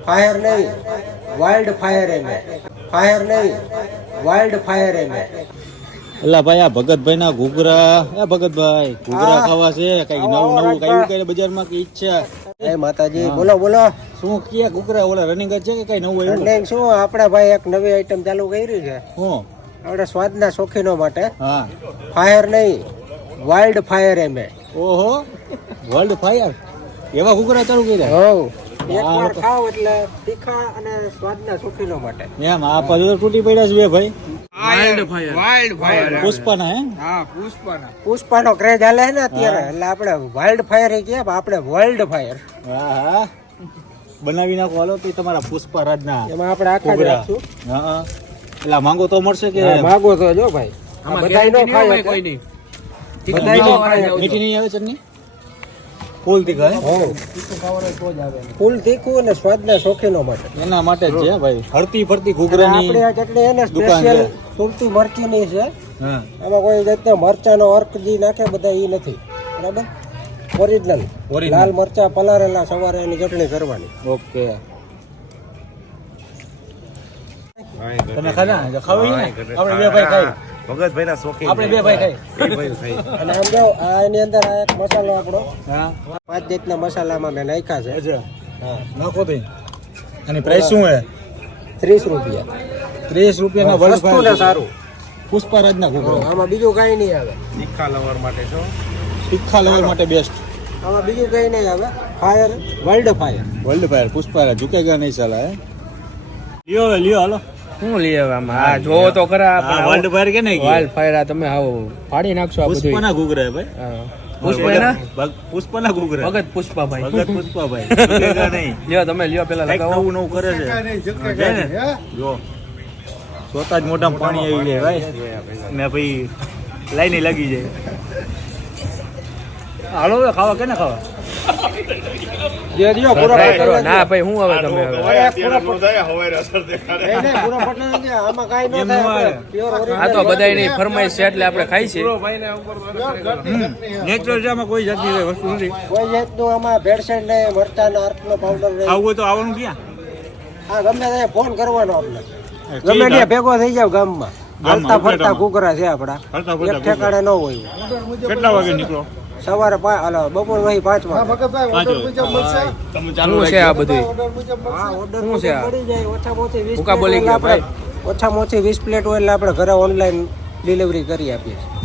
Fire નહીં wild fire એમે fire નહીં વાઇલ્ડ ફાયર એમે એલા ભાઈ આ ભગતભાઈ ના ઘૂઘરા ભગતભાઈ ઘૂઘરા ખાવા છે કઈ નવું કઈ કઈ બજારમાં કઈ ઈચ્છા એ માતાજી બોલો બોલો શું કે ઘૂઘરા ઓલા રનિંગ છે કે કઈ નવું આવ્યું રનિંગ શું આપણે ભાઈ એક નવી આઈટમ ચાલુ કરી છે હું આપણે સ્વાદના શોખીનો માટે હા ફાયર નહીં વાઇલ્ડ ફાયર એમે ઓહો વર્લ્ડ ફાયર એવા ઘૂઘરા ચાલુ કર્યા હોવ એકવાર ખાવ એટલે તીખા અને સ્વાદના શોખીનો માટે એમ આ બધું તૂટી પડ્યા છે બે ભાઈ વાઇલ્ડ ફાયર પુષ્પાના હે હા પુષ્પાનો ક્રેઝ હાલે છે ને અત્યારે એટલે આપણે વાઇલ્ડ ફાયર કે આપણે વર્લ્ડ ફાયર હા બનાવી નાખો હાલો તો તમારા પુષ્પા રાજના એમાં આપણે આખા જ રાખશું હા એટલે માંગો તો મળશે કે માંગો તો જો ભાઈ બધાય નો ખાય કોઈ નહીં બધાય નો ખાય મીઠી નહીં આવે ચટણી ફૂલ તીખા ફૂલ તીખું અને સ્વાદના શોખીનો માટે એના માટે જ છે ભાઈ હરતી ફરતી ઘૂઘરાની આપણે આ ચટણી એને સ્પેશિયલ સુરતી મરચીની છે હા આમાં કોઈ જાતનો મરચાનો અર્ક જી નાખે બધા ઈ નથી બરાબર ઓરિજિનલ લાલ મરચા પલારેલા સવારે એની ચટણી કરવાની ઓકે તમે ખાના ખાવી ને આપણે બે ભાઈ ખાઈ ભગતભાઈ ના શોખીન આપણે બે ભાઈ ખાઈ અને આમ જો આ એની અંદર આ એક મસાલો આપણો હા 5 જાતના મસાલામાં મેં નાખ્યા છે અચ્છા હા નાખો તો આની પ્રાઇસ શું હે 30 રૂપિયા 30 રૂપિયાના વર્લ્ડ વસ્તુ ને સારું પુષ્પા રાજના ઘૂઘરા આમાં બીજું કઈ નહીં આવે તીખા લવર માટે છો તીખા લેવલ માટે બેસ્ટ આમાં બીજું કઈ નહીં આવે ફાયર વર્લ્ડ ફાયર પુષ્પા રાજ ઝુકેગા નહીં સાલા હે લ્યો હાલો શું લઈ આવે આમાં આ જોવો તો ખરા વર્લ્ડ ફાયર કે નહીં વાઇલ્ડ ફાયર આ તમે આવો ફાડી નાખશો આ બધું પુષ્પાના ઘૂઘરા હે ભાઈ હા. પુષ્પાના પુષ્પાના ઘૂઘરા ભગત પુષ્પાભાઈ ભગત પુષ્પાભાઈ ઝુકેગા નહીં લ્યો તમે લ્યો પેલા કંઈક લગાવો નવું કરે છે છે ને? જો જોતા જ મોઢામાં પાણી આવી જાય ભાઈ ને ભાઈ લાઈન લાગી જાય હાલો હવે ખાવા કે ના ખાવા જે દિયો પૂરો કરો ના ભાઈ હું હવે તમે હવે આમાં કાઈ ન એમ ન થાય આવે. પ્યોર આ તો બધાય ની ફરમાઈશ છે એટલે આપણે ખાઈ છે નેચરલ છે આમાં કોઈ જાતની વસ્તુ નથી કોઈ જાતનું આમાં ભેળસેળ નહીં મરચાના અર્કનો પાવડર નહીં ખાવું હોય તો આવવાનું ક્યાં હા ગમે તે ફોન કરવાનો આપણે ગમે ત્યાં ભેગો થઈ જાવ ગામમાં હાલતા ફરતા ઘૂઘરા છે આપડા હાલતા ફરતા એક ઠેકાણે ન હોય કેટલા વાગે નીકળો સવારે બપોર વહી 5 વાગે શું છે આ બધું હા ઓર્ડર શું છે આ? મળી જાય ઓછામાં ઓછી 20 ભૂકા બોલી પ્લેટ ગયા ઓછામાં ઓછી 20 પ્લેટ હોય એટલે આપણે ઘરે ઓનલાઈન ડિલિવરી કરી આપીએ છીએ